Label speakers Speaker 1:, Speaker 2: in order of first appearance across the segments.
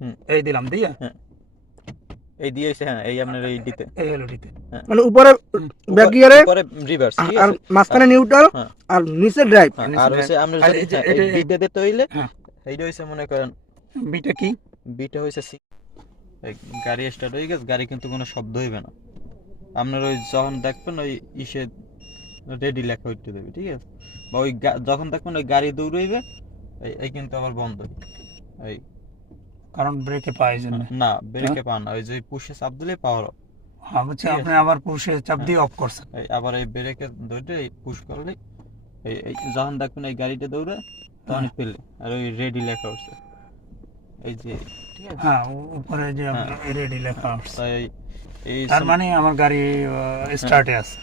Speaker 1: হুম।
Speaker 2: এই দিলাম দিয়ে?
Speaker 1: এই দিয়ে হ্যাঁ এই আপনার এই ডিতে।
Speaker 2: এই হলো ডিতে।
Speaker 3: মানে উপরে ব্যাক গিয়ারে
Speaker 1: পরে রিভার্স
Speaker 3: আর মাঝখানে নিউট্রাল
Speaker 1: হ্যাঁ।
Speaker 3: আর নিচে ড্রাইভ
Speaker 1: হ্যাঁ, আর আমরা যদি হ্যাঁ, বিটে দিতে হইলে
Speaker 2: হ্যাঁ।
Speaker 1: এইটা হইছে মনে করেন
Speaker 2: বিটা কি?
Speaker 1: বিটা হইছে সি এই গাড়ি স্টার্ট হয়ে গেছে গাড়ি কিন্তু কোনো শব্দ হইবে না। আপনার ওই যখন দেখবেন ওই ইসে রেডি লেখা উঠতে দেবে ঠিক আছে? বা ওই যখন দেখবেন ওই গাড়ি দৌড়াইবে এই এই কিন্তু আবার বন্ধ। এই
Speaker 2: কারণ ব্রেকে পাই জন্য
Speaker 1: না। ব্রেকে পান না। ওই যে পুষে চাপ দিলে পাওয়ার
Speaker 2: হ্যাঁ বুঝছি আপনি আবার পুরুষে চাপ দিয়ে অফ করছেন।
Speaker 1: এই আবার এই ব্রেকে ধরে পুশ করলে এই যখন দেখবেন এই গাড়িটা দৌড়ে তখনই পেলে আর ওই রেডি লেখা উঠছে। এই যে ঠিক আছে?
Speaker 2: হ্যাঁ উপরে যে
Speaker 1: হ্যাঁ।
Speaker 2: রেডি লেখা
Speaker 1: এই
Speaker 2: তার মানে আমার গাড়ি স্টার্টে আছে।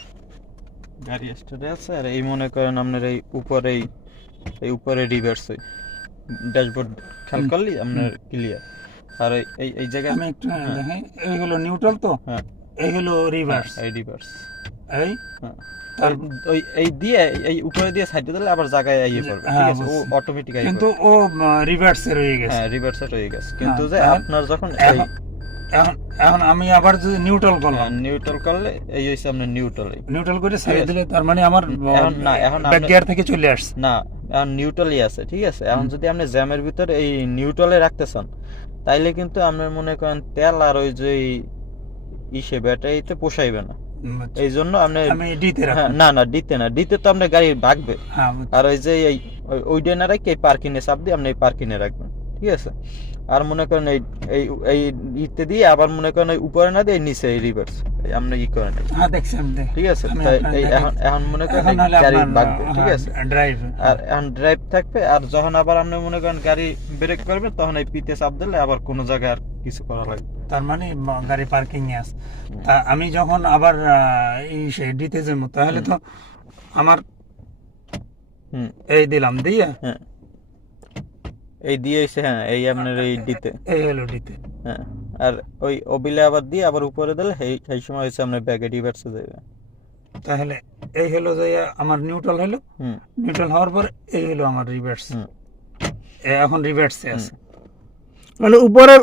Speaker 1: গাড়ি স্টার্টে আছে। আর এই মনে করেন আপনার এই উপরে এই উপরে রিভার্স ওই ড্যাশবোর্ড খেয়াল করলি? আপনার ক্লিয়ার আর এই এই এই জায়গায়
Speaker 2: আমি একটু
Speaker 1: হ্যাঁ।
Speaker 2: দেখাই। এই হলো নিউট্রাল তো?
Speaker 1: হ্যাঁ।
Speaker 2: এই হলো রিভার্স
Speaker 1: এই রিভার্স
Speaker 2: এই?
Speaker 1: হ্যাঁ। ওই এই দিয়ে এই উপরে দিয়ে সাইডে দিলে আবার জায়গায় ইয়ে করবে ঠিক
Speaker 2: হ্যাঁ,
Speaker 1: আছে? ও। অটোমেটিক
Speaker 2: কিন্তু ও রিভার্সে রয়ে গেছে।
Speaker 1: হ্যাঁ রিভার্সে হয়ে গেছে। কিন্তু যে আপনার যখন
Speaker 2: এখন এখন আমি আবার যদি নিউট্রাল করলাম।
Speaker 1: নিউট্রাল করলে এই হইছে আপনার নিউট্রাল
Speaker 2: নিউট্রাল করে ছেড়ে দিলে তার মানে আমার
Speaker 1: এখন না, এখন
Speaker 2: ব্যাক গিয়ার থেকে চলে আসছে।
Speaker 1: না নিউট্রালই আছে ঠিক আছে? এখন যদি আপনি জ্যামের ভিতর এই নিউট্রালে রাখতে চান তাইলে কিন্তু আপনার মনে করেন তেল আর ওই যে ইসে ব্যাটারিতে পোষাইবে না। এই জন্য আপনি হ্যাঁ, না না ডিতে না। ডিতে তো আপনার গাড়ি ভাগবে।
Speaker 2: হ্যাঁ
Speaker 1: আর ওই যে ওই- ওই কে পার্কিং এ চাপ দিয়ে আপনি পার্কিনে পার্কিং এ রাখবেন। ঠিক আছে? আর মনে করেন এই এই এই ইতে দিয়ে আবার মনে করেন ওই উপরে না দিয়ে নিচে এই রিভার্স আপনি ই করেন
Speaker 2: হ্যাঁ দেখছি
Speaker 1: ঠিক আছে? এই এখন এখন মনে করেন এই গাড়ি ভাগবে ঠিক আছে?
Speaker 2: ড্রাইভ
Speaker 1: আর এখন ড্রাইভ থাকবে আর যখন আবার আপনি মনে করেন গাড়ি ব্রেক করবে তখন এই পিতে চাপ দিলে আবার কোনো জায়গায় আর কিছু করা লাগবে
Speaker 2: তার মানে গাড়ি পার্কিং এ আছে। তা আমি যখন আবার এই ডিতে যাব তাহলে তো আমার
Speaker 1: হুম।
Speaker 2: এই দিলাম দিয়ে
Speaker 1: হ্যাঁ। এই দিয়ে হইছে হ্যাঁ এই আপনার এই দিতে
Speaker 2: এই হলো ডিতে।
Speaker 1: হ্যাঁ আর ওই ওবিলে আবার দিয়ে আবার উপরে দিলে সেই সেই সময় হচ্ছে আপনার ব্যাগে রিভার্সে যাবে
Speaker 2: তাহলে এই হলো যে আমার নিউট্রাল হলো নিউট্রাল হওয়ার পর এই হলো আমার রিভার্স এখন রিভার্সে আছে।
Speaker 3: মানে উপরে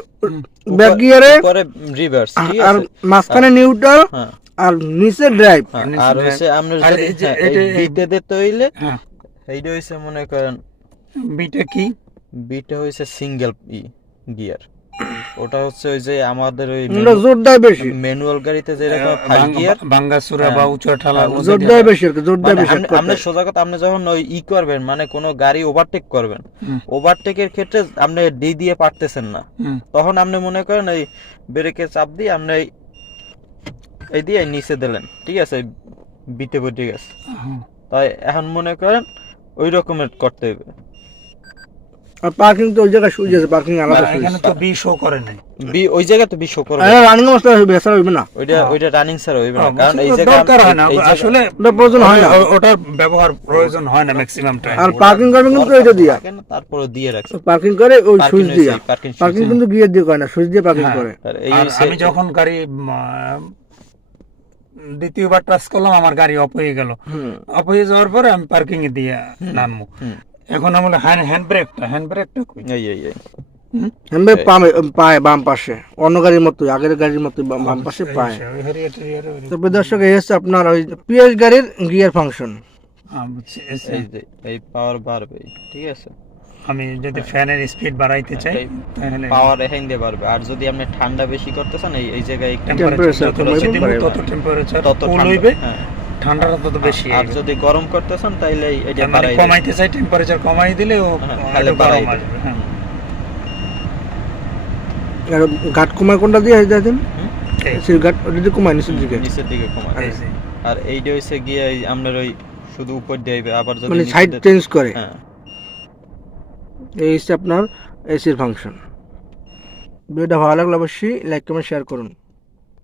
Speaker 3: ব্যাক গিয়ারে
Speaker 1: উপরে রিভার্স
Speaker 3: আর মাঝখানে নিউট্রাল
Speaker 1: হ্যাঁ।
Speaker 3: আর নিচে ড্রাইভ
Speaker 1: হ্যাঁ, আর। হচ্ছে আপনার যদি
Speaker 2: এই যে
Speaker 1: হ্যাঁ,
Speaker 2: এটা-
Speaker 1: দিতে হইলে
Speaker 2: হ্যাঁ।
Speaker 1: এইটা হইছে মনে করেন
Speaker 2: বিটা কি?
Speaker 1: বিটে হইছে সিঙ্গেল ই গিয়ার ওটা হচ্ছে ওই যে আমাদের ওই
Speaker 3: জোর দেয় বেশি।
Speaker 1: ম্যানুয়াল গাড়িতে যেরকম ফাইভ গিয়ার
Speaker 2: বাঙ্গা সুরা বা
Speaker 1: হ্যাঁ।
Speaker 2: উঁচু ঠালা
Speaker 1: হ্যাঁ,
Speaker 3: জোর দেয় বেশি আর কি জোর
Speaker 1: মানে
Speaker 3: বেশি
Speaker 1: আপনি- সোজা কথা আপনি যখন ওই ই করবেন মানে কোনো গাড়ি ওভারটেক করবেন। ওভারটেকের ক্ষেত্রে আপনি ডি দিয়ে পারতেছেন না। তখন আপনি মনে করেন এই ব্রেকে চাপ দিয়ে আপনি এই- এই দিয়ে নিচে দিলেন ঠিক আছে? বিটে বটে গেছে। তাই এখন মনে করেন ওই রকমের করতে হবে।
Speaker 3: আর পার্কিং তো ওই জায়গায় সুইচ আছে পার্কিং আলাদা সুইচ।
Speaker 2: এখানে তো বি শো করে নাই।
Speaker 1: বি ওই জায়গা তো বি শো করবে।
Speaker 3: হ্যাঁ রানিং হবে হইবে না।
Speaker 1: ওইটা ওইটা রানিং স্যার হইবে না
Speaker 2: হ্যাঁ,
Speaker 1: কারণ এই জায়গা
Speaker 2: দরকার হয় না আসলে
Speaker 3: ওটা প্রয়োজন হয় না।
Speaker 2: ও- ওটার ব্যবহার প্রয়োজন হয় না ম্যাক্সিমাম টাইম
Speaker 3: আর পার্কিং কিন্তু এটা দিয়া।
Speaker 1: তারপরে দিয়ে রাখছে।
Speaker 3: পার্কিং করে ওই সুইচ দিয়া।
Speaker 1: পার্কিং
Speaker 3: পার্কিং কিন্তু গিয়ার দিয়ে করে না সুইচ দিয়ে পার্কিং
Speaker 2: হ্যাঁ।
Speaker 3: করে।
Speaker 1: আর
Speaker 2: আমি যখন গাড়ি দ্বিতীয়বার টাচ করলাম আমার গাড়ি অফ হয়ে গেল। অফ হয়ে যাওয়ার পরে আমি পার্কিং এ দিয়ে নামবো। এখন আমার হ্যান্ড হ্যান্ড ব্রেকটা হ্যান্ড ব্রেকটা কই?
Speaker 1: এই এই এই।
Speaker 3: হ্যাঁ পামে পায় বাম পাশে। অন্য গাড়ির মতো আগের গাড়ির মতো বাম পাশে পায়। তারপরে দর্শক এই হচ্ছে আপনার ওই পিএস গাড়ির গিয়ার ফাংশন।
Speaker 1: এই পাওয়ার বাড়বে ঠিক আছে?
Speaker 2: আমি যদি ফ্যানের স্পিড বাড়াইতে চাই তাহলে
Speaker 1: পাওয়ার এখান দিয়ে বাড়বে। আর যদি আপনি ঠান্ডা বেশি করতে চান এই এই জায়গায় একটু
Speaker 2: টেম্পারেচার যত টেম্পারেচার
Speaker 1: তত
Speaker 2: কুল
Speaker 1: ঠান্ডা
Speaker 2: হইবে?
Speaker 1: হ্যাঁ।
Speaker 2: ঠান্ডাটা তত বেশি
Speaker 1: আর যদি গরম করতে চান তাইলে এটা
Speaker 2: মানে
Speaker 1: বাড়াই
Speaker 2: কমাইতে চাই টেম্পারেচার কমাই দিলে ও
Speaker 1: হ্যাঁ, তাহলে বাড়াই
Speaker 2: গরম আসবে হ্যাঁ।
Speaker 3: আর কমায় কোনটা দিয়ে সেই ঘাট ওটা কমায় নিচের দিকে।
Speaker 1: নিচের দিকে কমায় আর এইটা হইছে গিয়ে এই আপনার ওই শুধু উপর দিয়ে আবার যদি
Speaker 3: মানে সাইড চেঞ্জ করে।
Speaker 1: হ্যাঁ।
Speaker 3: এই হচ্ছে আপনার এসির ফাংশন ভিডিওটা ভালো লাগলে অবশ্যই লাইক কমেন্ট শেয়ার করুন।